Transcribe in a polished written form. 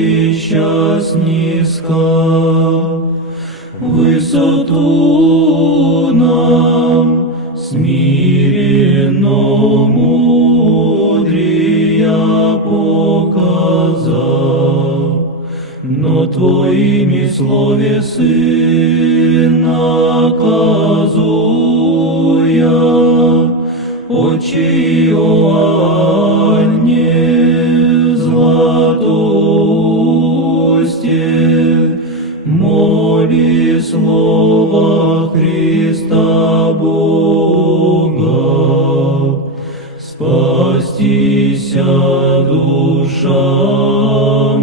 сейчас низко, высоту нам смиренно мудрия показал, но Твоими словесы наказуя, Отче Иоанне Златоусте, моли слова Христа Бога, спастися душам